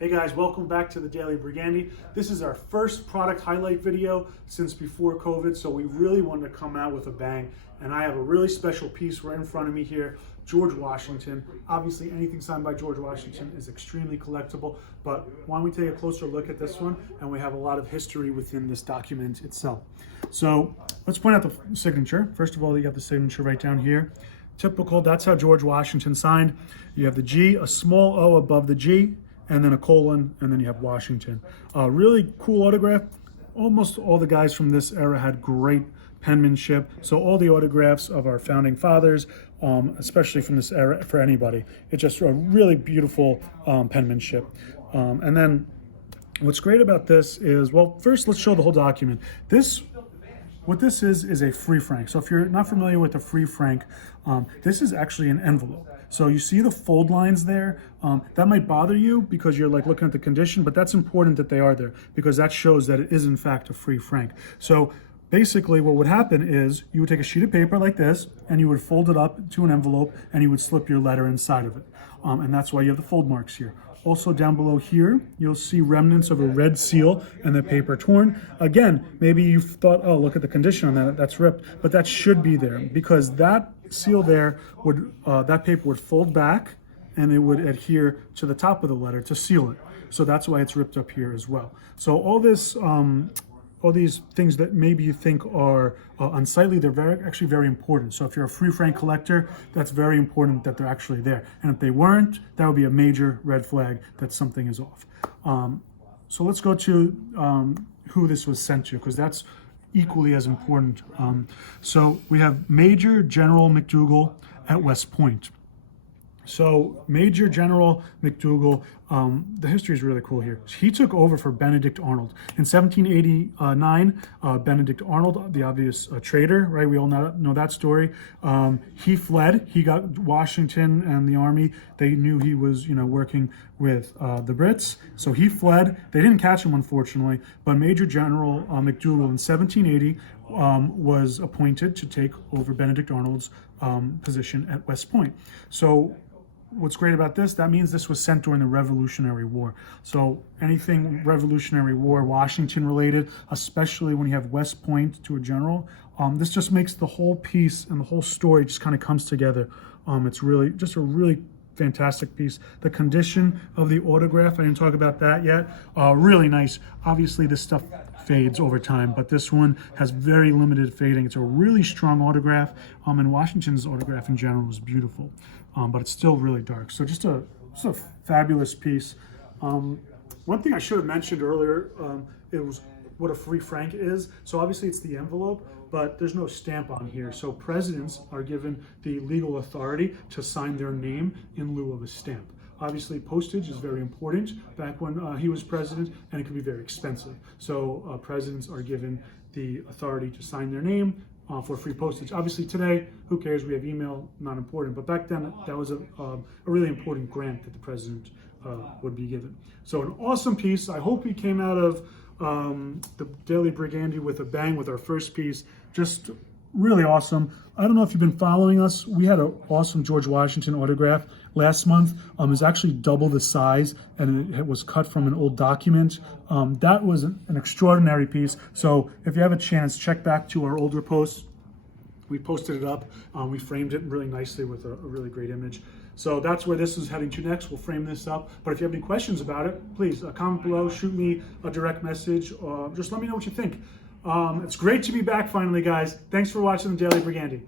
Hey guys, welcome back to the Daily Brigandy. This is our first product highlight video since before COVID, so we really wanted to come out with a bang. And I have a really special piece right in front of me here, George Washington. Obviously anything signed by George Washington is extremely collectible, but why don't we take a closer look at this one? And we have a lot of history within this document itself. So let's point out the signature. First of all, you got the signature right down here. Typical, that's how George Washington signed. You have the G, a small O above the G, and then a colon, and then you have Washington. Really cool autograph. Almost all the guys from this era had great penmanship. So all the autographs of our founding fathers, especially from this era, for anybody, it's just a really beautiful penmanship. And then what's great about this is, well, first let's show the whole document. What this is a free franc. So if you're not familiar with a free franc, this is actually an envelope. So you see the fold lines there. That might bother you because you're like looking at the condition, but that's important that they are there because that shows that it is in fact a free franc. So basically what would happen is you would take a sheet of paper like this and you would fold it up to an envelope and you would slip your letter inside of it. And that's why you have the fold marks here. Also down below here, you'll see remnants of a red seal and the paper torn. Again, maybe you thought, oh, look at the condition on that, that's ripped, but that should be there because that seal there would, that paper would fold back and it would adhere to the top of the letter to seal it. So that's why it's ripped up here as well. So all this, all these things that maybe you think are unsightly, they're actually very important. So if you're a free franc collector, that's very important that they're actually there. And if they weren't, that would be a major red flag that something is off. So let's go to who this was sent to, because that's equally as important. So we have Major General McDougall at West Point. So Major General McDougall, the history is really cool here. He took over for Benedict Arnold. In 1789, Benedict Arnold, the obvious traitor, right? We all know that story. He fled. He got Washington and the army. They knew he was, working with the Brits. So he fled. They didn't catch him, unfortunately. But Major General McDougall in 1780 was appointed to take over Benedict Arnold's position at West Point. So what's great about this, that means this was sent during the Revolutionary War. So anything Revolutionary War, Washington related, especially when you have West Point to a general, this just makes the whole piece and the whole story just kind of comes together. It's really just a really fantastic piece. The condition of the autograph, I didn't talk about that yet. Really nice. Obviously this stuff fades over time, but this one has very limited fading. It's a really strong autograph, and Washington's autograph in general is beautiful, but it's still really dark. So just a fabulous piece. One thing I should have mentioned earlier, it was what a free franc is. So obviously it's the envelope, but there's no stamp on here. So presidents are given the legal authority to sign their name in lieu of a stamp. Obviously, postage is very important back when he was president, and it can be very expensive. So presidents are given the authority to sign their name for free postage. Obviously today, who cares? We have email, not important. But back then, that was a really important grant that the president would be given. So an awesome piece. I hope we came out of the Daily Brigandy with a bang with our first piece. Just really awesome. I don't know if you've been following us. We had an awesome George Washington autograph last month. It was actually double the size, and it was cut from an old document. That was an extraordinary piece. So if you have a chance, check back to our older posts. We posted it up. We framed it really nicely with a really great image. So that's where this is heading to next. We'll frame this up. But if you have any questions about it, please comment below, shoot me a direct message, or just let me know what you think. It's great to be back finally, guys. Thanks for watching the Daily Brigandy.